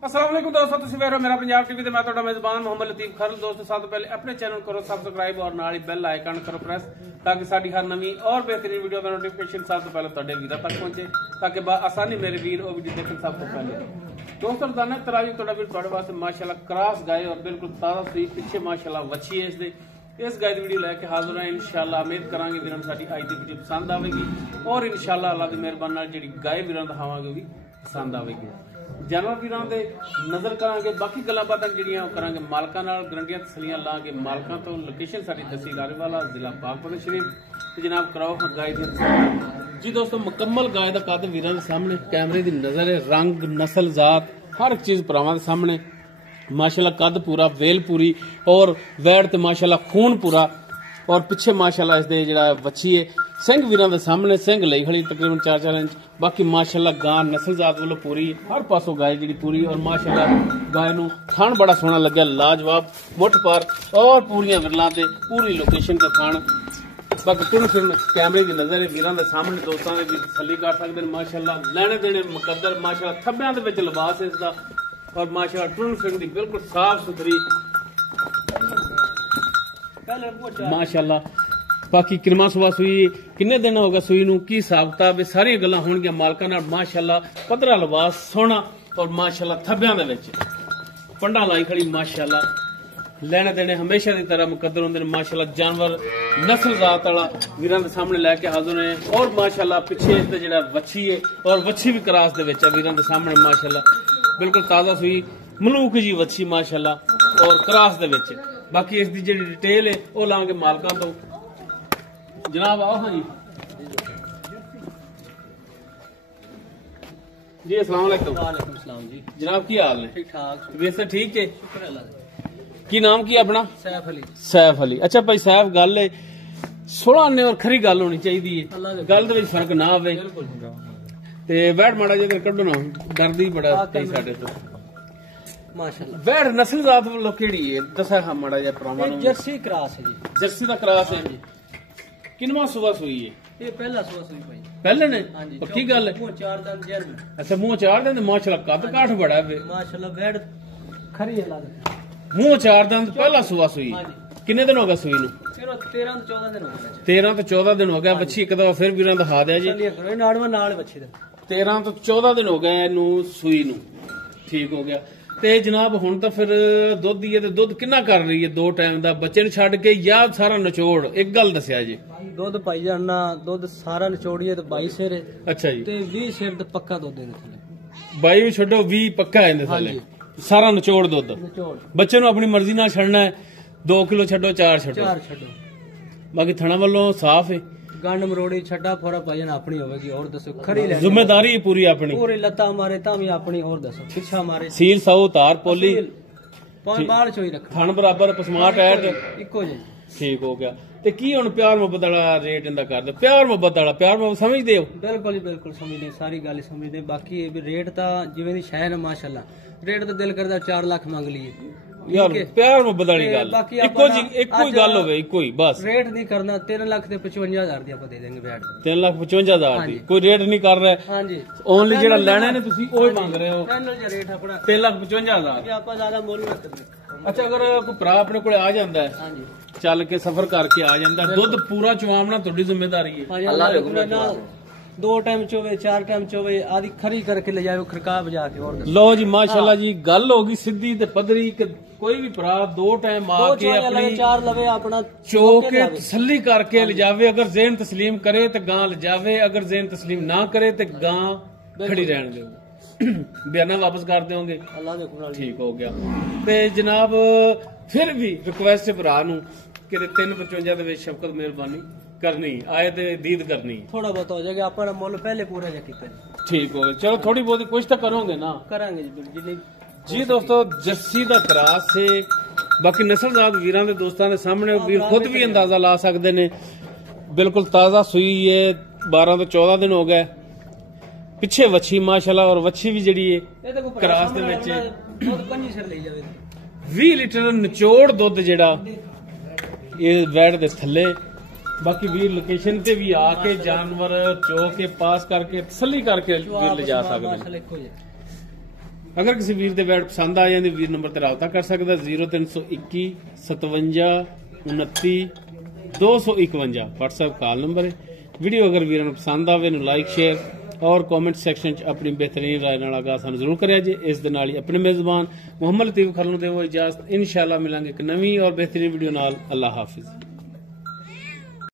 अस्सलाम वालेकुम दोस्तों, तुसीं वेख रहे हो मेरा पंजाब टीवी ते मैं तुहाडा मेजबान मोहम्मद लतीफ खरल। दोस्तों सब तो पहले अपने चैनल करो सब्सक्राइब और नाल ही बेल आइकन करो प्रेस ताकि साडी हर नवी और बेहतरीन वीडियो का नोटिफिकेशन सब तो पहले तुहाडे वीर तक पहुंचे ताकि आसानी मेरे वीर वो वीडियो देखने सब तो पहले। दोस्तों रोजाना तरावी तुहाडा वीर तुहाडे वास्ते माशाल्लाह क्रॉस गाय और बिल्कुल ताजा सी पिछे माशाल्लाह वच्छी है इस गाय की वीडियो लैके हाजिर है। इंशाल्लाह उम्मीद करांगे वीरां साडी अज दी वीडियो पसंद आवेगी और इंशाल्लाह अल्लाह दी मेहरबानी नाल जिहड़ी गाय वीरां दिखावांगे भी पसंद आवेगी। जानवर वीरां दे नजर करांगे, बाकी गल्लां बातां जिहड़ियां करांगे मालकां नाल, गरंटियां तसलियां ला के मालकां तो। लोकेशन साडी तहसील आरेवाला, जिला पाकपत शरीफ ते जनाब कराओ गाय दी जी। दोस्तों मुकम्मल गाय दा कद वीरां दे सामने कैमरे दी नजर है, रंग नस्ल जात हर एक चीज भरावां दे सामने माशाल्लाह। कद पूरा, वेल पूरी और वैड़ ते माशाल्लाह खून पूरा और पिछे माशाल्लाह इसदे जिहड़ा वच्छी है सिंह वीरां दे सामने सिंह लई खड़ी तकरीबन 4-4 इंच। बाकी माशाल्लाह गां नस्ल जात वालों पूरी हर पासों गाय जी पूरी और माशाल्लाह गाय नूं खाण बड़ा सोहना लग्या, लाजवाब मुठ पर और पूरियां विरलां ते पूरी लोकेशन का खाण। बाकी टुन फिर कैमरे की नजर है वीरां दे सामने दोस्तां दे भी तसल्ली कर सकदे ने माशाल्लाह। लैणे देने मुकद्दर माशाल्लाह, थब्बियां दे विच लिबास है इसदा और माशाल्लाह टुन फिर दी बिल्कुल साफ सुथरी माशाल्लाह। बाकी किरमा सुबह सुई किन्ने दिन हो गए सुई नूं की हिसाब किताब सारी गल्लां होणगियां मालकां नाल। माशाल्लाह पदरा लिबास सोहना और माशाल्लाह थब्बियां दे विच पंडा लाई खड़ी माशाल्लाह। लेने देने हमेशा की तरह मुकद्दर होंदे ने माशाल्लाह। जानवर नस्ल जात वाला वीरां दे सामने लैके हाजिर है और माशाल्लाह पिछे इसदे जिहड़ा वच्छी है और वच्छी भी क्रॉस दे विच है वीरां दे सामने माशाल्लाह। बिल्कुल ताजा सुई मलूक जी वच्छी माशाल्लाह और क्रॉस दे विच। बाकी इसदी जिहड़ी डिटेल है वो लांगे मालकां तो। जनाब आओ। हाँ जी जी, अस्सलाम वालेकुम। वालेकुम सलाम जी। जनाब की हाल ने? ठीक ठाक। वैसे ठीक है। शुक्र अल्लाह। की नाम की अपना? सैफ अली। सैफ अली। अच्छा भाई सैफ, गल है 16 आने और खरी गल होनी चाहिए, गल दे विच फर्क ना आवे ते वैड़ माड़ा जिहा कड्ढो ना, डरदी बड़ा कई साडे तो माशाल्लाह। वैड़ नस्ल जात वालों केड़ी है दसा हा माड़ा जिहा परावा नूं? जर्सी क्रॉस है जी। जर्सी दा क्रॉस है जी। किनवा सुबह सुई है? ये पहला सुबह सुई भाई। पहले ने? हां जी। पक्की गल है। मुंह 4 दांत जर्म। अच्छा मुंह 4 दंद माशाल्लाह, कद काठ बड़ा है माशाल्लाह। वैड़ खरी है लाद। मुंह 4 दंद पहला सुबह सुई। हां जी। किन्ने दिन हो गए सुई नूं? 13 ਤੋਂ 14 दिन हो गए। 13 ਤੋਂ 14 दिन हो गया। बच्ची एक दफा फिर वीरां दिखा दिया जी। चलिए करो नाड़वा नाल बच्चे दा। 13 ਤੋਂ 14 दिन हो गए इनू सुई नूं, ठीक हो गया। ਤੇ ਜਨਾਬ ਹੁਣ ਤਾਂ ਫਿਰ ਦੁੱਧ ਹੀ ਹੈ ਤੇ ਦੁੱਧ ਕਿੰਨਾ ਕਰ ਰਹੀ ਹੈ 2 ਟਾਈਮ ਦਾ ਬੱਚੇ ਨੂੰ ਛੱਡ ਕੇ ਜਾਂ ਸਾਰਾ ਨਿਚੋੜ? ਇੱਕ ਗੱਲ ਦੱਸਿਆ ਜੀ। ਦੁੱਧ ਪਾਈ ਜਾਣਾ, ਦੁੱਧ ਸਾਰਾ ਨਿਚੋੜੀਏ ਤੇ 22 ਸਿਰ ਹੈ। ਅੱਛਾ ਜੀ। ਤੇ 20 ਸਿਰ ਤੇ ਪੱਕਾ ਦੁੱਧ ਇਹਦੇ ਥੱਲੇ। 22 ਵੀ ਛੱਡੋ 20 ਪੱਕਾ ਇਹਦੇ ਥੱਲੇ ਸਾਰਾ ਨਿਚੋੜ ਦੁੱਧ। ਨਿਚੋੜ ਬੱਚੇ ਨੂੰ ਆਪਣੀ ਮਰਜ਼ੀ ਨਾਲ ਛੱਡਣਾ ਹੈ, 2 ਕਿਲੋ ਛੱਡੋ 4 ਛੱਡੋ। 4 ਛੱਡੋ। ਬਾਕੀ ਥਣਾ ਵੱਲੋਂ ਸਾਫ਼ ਹੈ। ਗੰਡ ਮਰੋੜੀ ਛੱਡਾ ਫੋਰਾ ਭਾਜਨ ਆਪਣੀ ਹੋਵੇਗੀ। ਹੋਰ ਦੱਸੋ ਖਰੀ ਲੈ ਜ਼ਿੰਮੇਵਾਰੀ ਪੂਰੀ ਆਪਣੀ। ਪੂਰੀ ਲੱਤਾਂ ਮਾਰੇ ਤਾਂ ਵੀ ਆਪਣੀ। ਹੋਰ ਦੱਸੋ ਪਿੱਛਾ ਮਾਰੇ ਸੀਲ ਸਾਉ ਤਾਰ ਪੋਲੀ ਪੰਜ ਬਾਲ ਚੋਈ ਰੱਖ ਥਣ ਬਰਾਬਰ ਪਸਮਾ ਟਾਇਰ ਇੱਕੋ ਜੀ। ਠੀਕ ਹੋ ਗਿਆ। ਤੇ ਕੀ ਹੁਣ ਪਿਆਰ ਮੁਹੱਬਤ ਵਾਲਾ ਰੇਟ ਇਹਦਾ ਕਰਦੇ? ਪਿਆਰ ਮੁਹੱਬਤ ਵਾਲਾ, ਪਿਆਰ ਮੁਹੱਬਤ ਸਮਝਦੇ ਹੋ? ਬਿਲਕੁਲ ਹੀ ਬਿਲਕੁਲ ਸਮਝਦੇ, ਸਾਰੀ ਗੱਲ ਸਮਝਦੇ। ਬਾਕੀ ਇਹ ਵੀ ਰੇਟ ਤਾਂ ਜਿਵੇਂ ਦੀ ਸ਼ੈ ਹੈ ਮਾਸ਼ਾਅੱਲਾ, ਰੇਟ ਤਾਂ ਦਿਲ ਕਰਦਾ 4 ਲੱਖ ਮੰਗ ਲਈਏ ਯਾਰ। ਪਿਆਰ ਮੁਹੱਬਤ ਵਾਲੀ ਗੱਲ ਇੱਕੋ ਹੀ ਗੱਲ ਹੋਵੇ, ਇੱਕੋ ਹੀ ਬਸ। ਰੇਟ ਨਹੀਂ ਕਰਨਾ। 3 ਲੱਖ ਤੇ 55,000 ਦੀ ਆਪਾਂ ਦੇ ਦੇਂਗੇ ਬੈਠ। 3,55,000 ਦੀ ਕੋਈ ਰੇਟ ਨਹੀਂ ਕਰ ਰਿਹਾ। ਹਾਂਜੀ। ਓਨਲੀ ਜਿਹੜਾ ਲੈਣਾ ਨੇ ਤੁਸੀਂ ਉਹ ਹੀ ਮੰਗ ਰਹੇ ਹੋ। ਫਾਈਨਲ ਜਿਹਾ ਰੇਟ ਆਪਣਾ 3,55,000। ਕਿ ਆਪਾਂ ਜ਼ਿਆਦਾ ਮੁੱਲ ਨਾ ਕਰਦੇ। ਅੱਛਾ ਅਗਰ ਕੋਈ ਭਰਾ ਆਪਣੇ ਕੋਲੇ ਆ ਜਾਂਦਾ ਹੈ, ਹਾਂਜੀ, ਚੱਲ ਕੇ ਸਫ਼ਰ ਕਰਕੇ ਆ ਜਾਂਦਾ, ਦੁੱਧ ਪੂਰਾ ਚੁਆਵਣਾ ਤੁਹਾਡੀ ਜ਼ਿੰਮੇਵਾਰੀ ਹੈ। ਅੱਲਾਹ ਦੇ ਹੁਕਮ ਨਾਲ 2 ਟਾਈਮ ਚੋਵੇ 4 ਟਾਈਮ ਚੋਵੇ ਆਦੀ ਖਰੀ ਕਰਕੇ ਲੈ ਜਾਵੇ ਖਰਕਾ ਵਜਾ ਕੇ। ਹੋਰ ਦੱਸੋ। ਲਓ ਜੀ ਮਾਸ਼ਾਅੱਲਾ ਜੀ, ਗੱਲ ਹੋ ਗਈ ਸਿੱਧੀ ਤੇ ਪੱਧਰੀ ਕਿ ਕੋਈ ਵੀ ਭਰਾ 2 ਟਾਈਮ ਆ ਕੇ ਆਪਣੀ 4 ਲਵੇ ਆਪਣਾ ਚੋ ਕੇ ਤਸੱਲੀ ਕਰਕੇ ਲਿਜਾਵੇ। ਅਗਰ ਜ਼ੇਨ ਤਸਲੀਮ ਕਰੇ ਤੇ ਗਾਂ ਲਿਜਾਵੇ, ਅਗਰ ਜ਼ੇਨ ਤਸਲੀਮ ਨਾ ਕਰੇ ਤੇ ਗਾਂ ਖੜੀ ਰਹਿਣ ਦਿਓ। ਬਿਆਨਾ ਵਾਪਸ ਕਰ ਦਿਓਗੇ। ਅੱਲਾਹ ਦੇ ਹੁਕਮ ਨਾਲ ਠੀਕ ਹੋ ਗਿਆ। ਤੇ ਜਨਾਬ ਫਿਰ ਵੀ ਰਿਕੁਐਸਟ ਭਰਾ ਨੂੰ ਕਿ 355 ਦੇ ਵਿੱਚ ਸ਼ਫਕਤ ਮਿਹਰਬਾਨੀ ਕਰਨੀ, ਆਏ ਤੇ ਦੀਦ ਕਰਨੀ। ਥੋੜਾ ਬਹੁਤ ਹੋ ਜਾਏਗਾ, ਆਪਣਾ ਮੁੱਲ ਪਹਿਲੇ ਪੂਰਾ ਜਿਹਾ ਕੀਤਾ। ਠੀਕ ਹੋ ਗਿਆ। ਚਲੋ ਥੋੜੀ ਬਹੁਤੀ ਕੁਛ ਤਾਂ ਕਰੋਗੇ ਨਾ? ਕਰਾਂਗੇ ਜੀ ਜਿੰਨੀ। ਜੀ ਦੋਸਤੋ ਜੱਸੀ ਦਾ ਕਰਾਸ ਸੇ ਬਾਕੀ ਨਸਲਜ਼ਾਦ ਵੀਰਾਂ ਦੇ ਦੋਸਤਾਂ ਦੇ ਸਾਹਮਣੇ ਵੀਰ ਖੁਦ ਵੀ ਅੰਦਾਜ਼ਾ ਲਾ ਸਕਦੇ ਨੇ। ਬਿਲਕੁਲ ਤਾਜ਼ਾ ਸੂਈ ਹੈ, 12 ਤੋਂ 14 ਦਿਨ ਹੋ ਗਏ। ਪਿੱਛੇ ਵੱਛੀ ਮਾਸ਼ਾਅੱਲਾ ਔਰ ਵੱਛੀ ਵੀ ਜਿਹੜੀ ਹੈ ਕਰਾਸ ਦੇ ਵਿੱਚ ਦੁੱਧ 5 ਸਿਰ ਲਈ ਜਾਵੇ। 20 ਲੀਟਰ ਨਿਚੋੜ ਦੁੱਧ ਜਿਹੜਾ ਇਹ ਵੈੜ ਦੇ ਥੱਲੇ। ਬਾਕੀ ਵੀਰ ਲੋਕੇਸ਼ਨ ਤੇ ਵੀ ਆ ਕੇ ਜਾਨਵਰ ਚੋ ਕੇ ਪਾਸ ਕਰਕੇ ਤਸੱਲੀ ਕਰਕੇ ਵੀਰ ਲਿਜਾ ਸਕਦੇ। ਅਗਰ ਕਿਸੇ ਵੀਰ ਦੇ ਵੈਟ ਪਸੰਦ ਆ ਜਾਂਦੀ ਵੀਰ ਨੰਬਰ ਤੇ ਰਾਬਤਾ ਕਰ ਸਕਦਾ 0321 57 29 251 WhatsApp ਕਾਲ ਨੰਬਰ ਹੈ। ਵੀਡੀਓ ਅਗਰ ਵੀਰਾਂ ਨੂੰ ਪਸੰਦ ਆਵੇ ਨੂੰ ਲਾਈਕ ਸ਼ੇਅਰ और कमेंट सैक्शन च अपनी बेहतरीन राय नाल आगाह सानू जरूर करिया जे। इस दे नाल ही अपने मेजबान मुहम्मद लतीफ खरल नूं देवो इजाजत। इंशाअल्लाह मिलांगे एक नवीं और बेहतरीन वीडियो नाल। अल्लाह हाफिज।